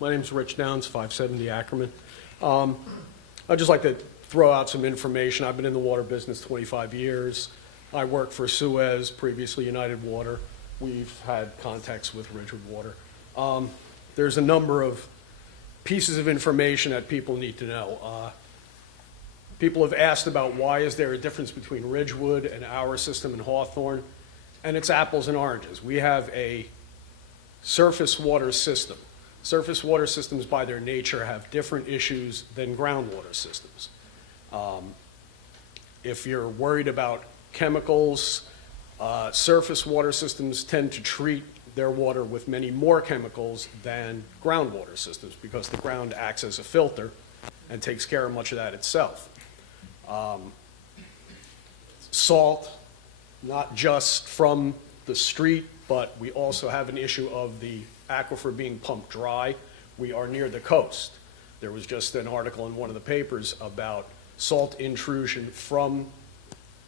My name's Rich Downs, 570 Ackerman. I'd just like to throw out some information. I've been in the water business 25 years. I worked for Suez, previously United Water. We've had contacts with Ridgewood Water. There's a number of pieces of information that people need to know. People have asked about why is there a difference between Ridgewood and our system in Hawthorne, and it's apples and oranges. We have a surface water system. Surface water systems, by their nature, have different issues than groundwater systems. If you're worried about chemicals, surface water systems tend to treat their water with many more chemicals than groundwater systems because the ground acts as a filter and takes care of much of that itself. Salt, not just from the street, but we also have an issue of the aquifer being pumped dry. We are near the coast. There was just an article in one of the papers about salt intrusion from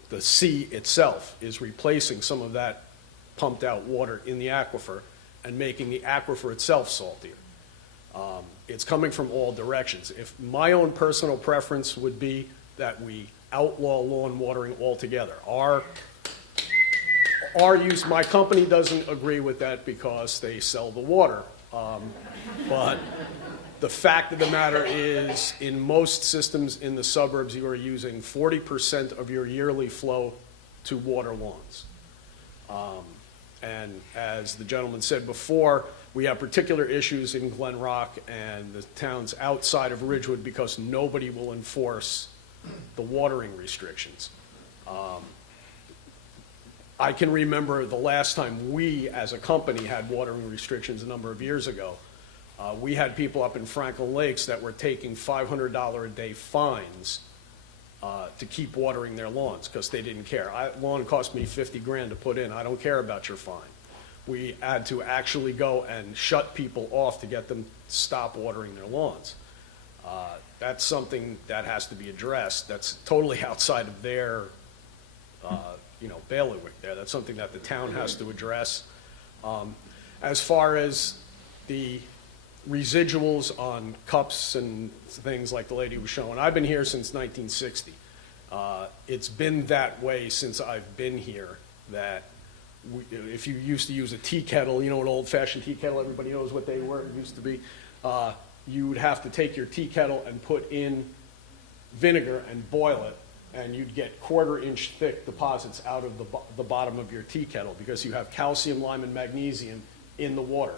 the sea itself is replacing some of that pumped out water in the aquifer and making the aquifer itself saltier. It's coming from all directions. If my own personal preference would be that we outlaw lawn watering altogether. Our use, my company doesn't agree with that because they sell the water. But the fact of the matter is, in most systems in the suburbs, you are using 40% of your yearly flow to water lawns. And as the gentleman said before, we have particular issues in Glen Rock and the towns outside of Ridgewood because nobody will enforce the watering restrictions. I can remember the last time we, as a company, had watering restrictions a number of years ago. We had people up in Franklin Lakes that were taking $500 a day fines to keep watering their lawns because they didn't care. Lawn cost me 50 grand to put in. I don't care about your fine. We had to actually go and shut people off to get them to stop watering their lawns. That's something that has to be addressed. That's totally outside of their bailiwick there. That's something that the town has to address. As far as the residuals on cups and things like the lady was showing, I've been here since 1960. It's been that way since I've been here that if you used to use a tea kettle, an old-fashioned tea kettle, everybody knows what they were, it used to be, you would have to take your tea kettle and put in vinegar and boil it, and you'd get quarter-inch thick deposits out of the bottom of your tea kettle because you have calcium, lime, and magnesium in the water.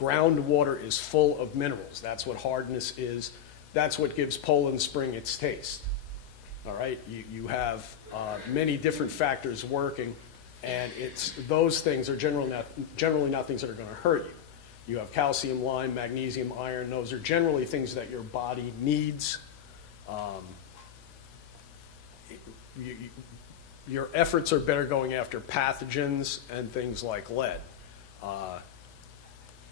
Groundwater is full of minerals. That's what hardness is. That's what gives Poland Spring its taste. All right? You have many different factors working, and those things are generally not things that are going to hurt you. You have calcium, lime, magnesium, iron. Those are generally things that your body needs. Your efforts are better going after pathogens and things like lead.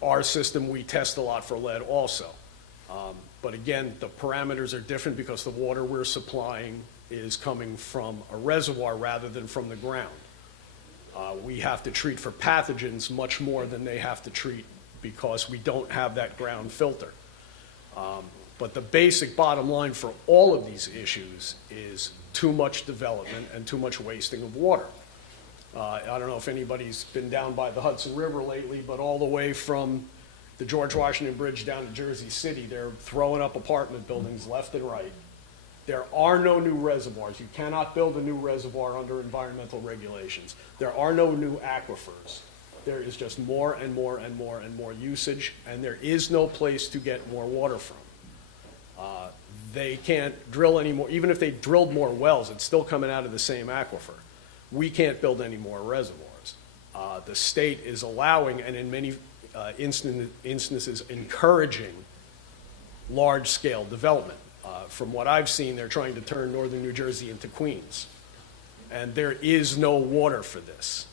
Our system, we test a lot for lead also. But again, the parameters are different because the water we're supplying is coming from a reservoir rather than from the ground. We have to treat for pathogens much more than they have to treat because we don't have that ground filter. But the basic bottom line for all of these issues is too much development and too much wasting of water. I don't know if anybody's been down by the Hudson River lately, but all the way from the George Washington Bridge down to Jersey City, they're throwing up apartment buildings left and right. There are no new reservoirs. You cannot build a new reservoir under environmental regulations. There are no new aquifers. There is just more and more and more and more usage, and there is no place to get more water from. They can't drill anymore. Even if they drilled more wells, it's still coming out of the same aquifer. We can't build any more reservoirs. The state is allowing, and in many instances, encouraging large-scale development. From what I've seen, they're trying to turn northern New Jersey into Queens. And there is no water for this.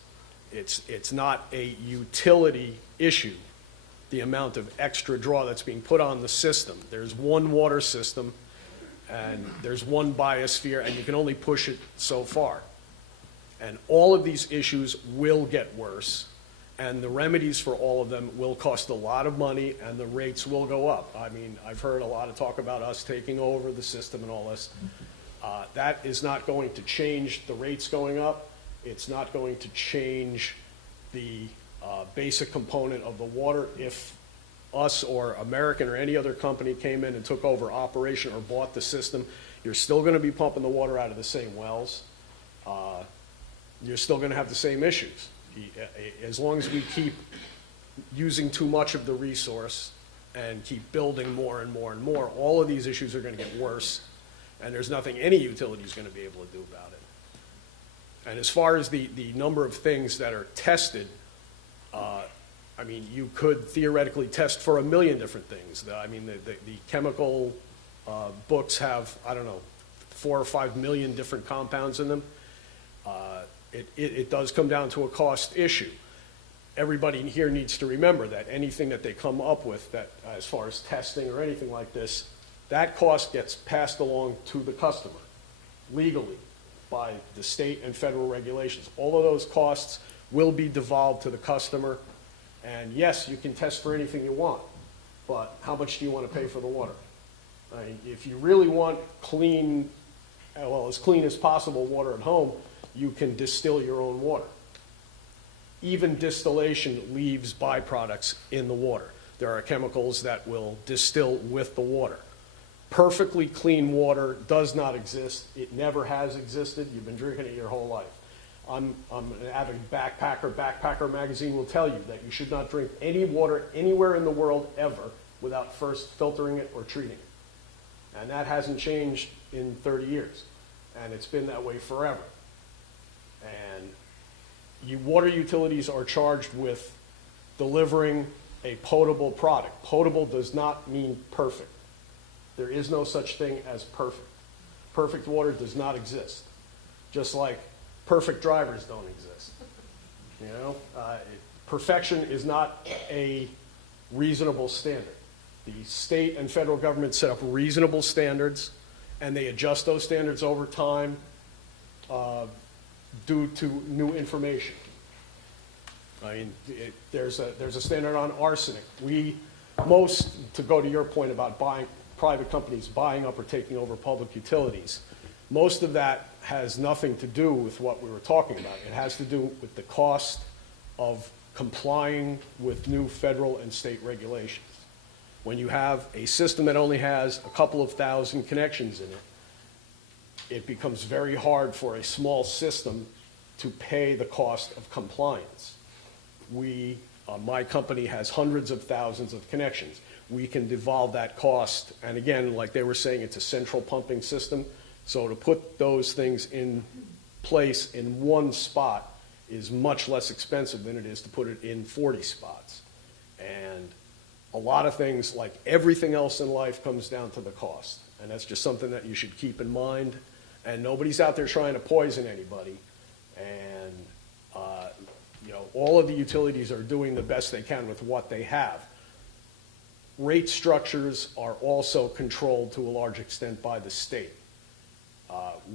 It's not a utility issue, the amount of extra draw that's being put on the system. There's one water system, and there's one biosphere, and you can only push it so far. And all of these issues will get worse, And the remedies for all of them will cost a lot of money, and the rates will go up. I mean, I've heard a lot of talk about us taking over the system and all this. That is not going to change the rates going up. It's not going to change the basic component of the water. If us or American or any other company came in and took over operation or bought the system, you're still going to be pumping the water out of the same wells. You're still going to have the same issues. As long as we keep using too much of the resource and keep building more and more and more, all of these issues are going to get worse, and there's nothing any utility is going to be able to do about it. And as far as the number of things that are tested, I mean, you could theoretically test for 1 million different things. I mean, the chemical books have, I don't know, 4 or 5 million different compounds in them. It does come down to a cost issue. Everybody in here needs to remember that anything that they come up with, that as far as testing or anything like this, that cost gets passed along to the customer legally by the state and federal regulations. All of those costs will be devolved to the customer. And yes, you can test for anything you want, but how much do you want to pay for the water? I mean, if you really want clean, well, as clean as possible water at home, you can distill your own water. Even distillation leaves byproducts in the water. There are chemicals that will distill with the water. Perfectly clean water does not exist. It never has existed. You've been drinking it your whole life. I'm an avid backpacker. Backpacker magazine will tell you that you should not drink any water anywhere in the world ever without first filtering it or treating it. And that hasn't changed in 30 years. And it's been that way forever. And water utilities are charged with delivering a potable product. Potable does not mean perfect. There is no such thing as perfect. Perfect water does not exist. Just like perfect drivers don't exist. You know, perfection is not a reasonable standard. The state and federal government set up reasonable standards, and they adjust those standards over time due to new information. I mean, there's a standard on arsenic. To go to your point about private companies buying up or taking over public utilities, most of that has nothing to do with what we were talking about. It has to do with the cost of complying with new federal and state regulations. When you have a system that only has a couple of thousand connections in it, it becomes very hard for a small system to pay the cost of compliance. My company has hundreds of thousands of connections. We can devolve that cost, and again, like they were saying, it's a central pumping system. So to put those things in place in one spot is much less expensive than it is to put it in 40 spots. And a lot of things, like everything else in life, comes down to the cost. And that's just something that you should keep in mind. And nobody's out there trying to poison anybody. And all of the utilities are doing the best they can with what they have. Rate structures are also controlled to a large extent by the state.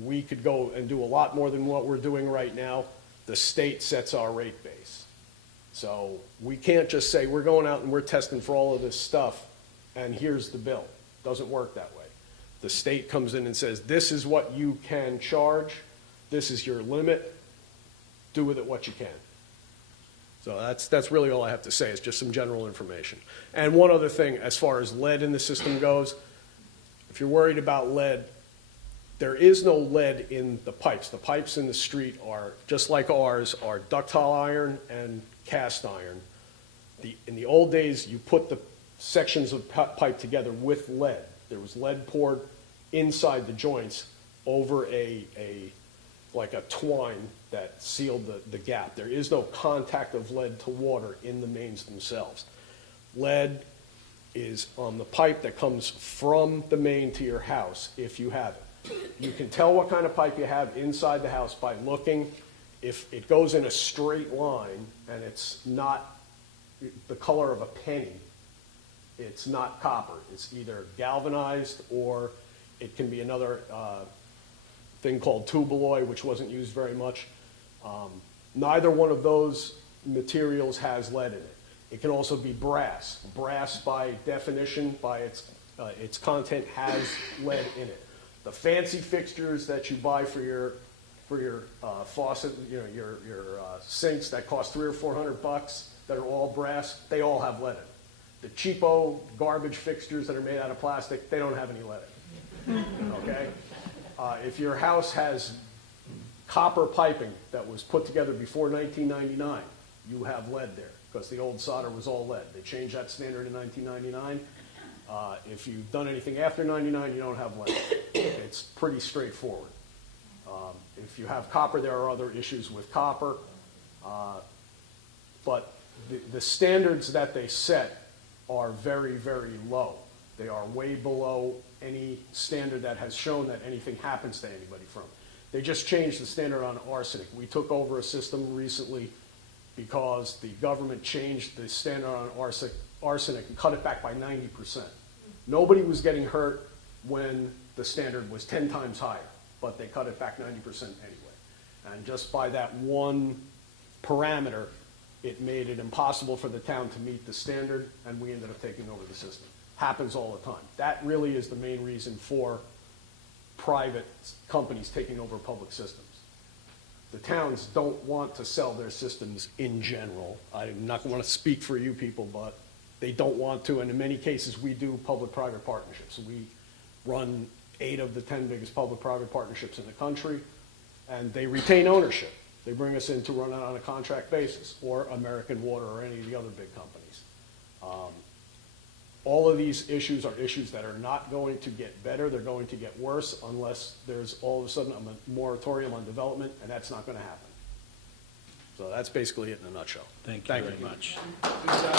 We could go and do a lot more than what we're doing right now. The state sets our rate base. So we can't just say we're going out and we're testing for all of this stuff and here's the bill. It doesn't work that way. The state comes in and says, this is what you can charge. This is your limit. Do with it what you can. So that's really all I have to say. It's just some general information. And one other thing, as far as lead in the system goes, if you're worried about lead, there is no lead in the pipes. The pipes in the street are, just like ours, are ductile iron and cast iron. In the old days, you put the sections of pipe together with lead. There was lead poured inside the joints over like a twine that sealed the gap. There is no contact of lead to water in the mains themselves. Lead is on the pipe that comes from the main to your house, if you have it. You can tell what kind of pipe you have inside the house by looking. If it goes in a straight line and it's not the color of a penny, it's not copper. It's either galvanized or it can be another thing called tubuloy, which wasn't used very much. Neither one of those materials has lead in it. It can also be brass. Brass, by definition, by its content, has lead in it. The fancy fixtures that you buy for your faucet, you know, your sinks that cost $300 or $400 that are all brass, they all have lead in it. The cheapo garbage fixtures that are made out of plastic, they don't have any lead in it. Okay? If your house has copper piping that was put together before 1999, you have lead there, because the old solder was all lead. They changed that standard in 1999. If you've done anything after 99, you don't have lead. It's pretty straightforward. If you have copper, there are other issues with copper. But the standards that they set are very, very low. They are way below any standard that has shown that anything happens to anybody from it. They just changed the standard on arsenic. We took over a system recently because the government changed the standard on arsenic and cut it back by 90%. Nobody was getting hurt when the standard was 10 times higher, but they cut it back 90% anyway. And just by that one parameter, it made it impossible for the town to meet the standard, and we ended up taking over the system. Happens all the time. That really is the main reason for private companies taking over public systems. The towns don't want to sell their systems in general. I'm not going to speak for you people, but they don't want to, and in many cases we do public-private partnerships. We run 8 of the 10 biggest public-private partnerships in the country, and they retain ownership. They bring us in to run it on a contract basis, or American Water or any of the other big companies. All of these issues are issues that are not going to get better. They're going to get worse unless there's all of a sudden a moratorium on development, and that's not going to happen. So that's basically it in a nutshell. Thank you very much. Good job.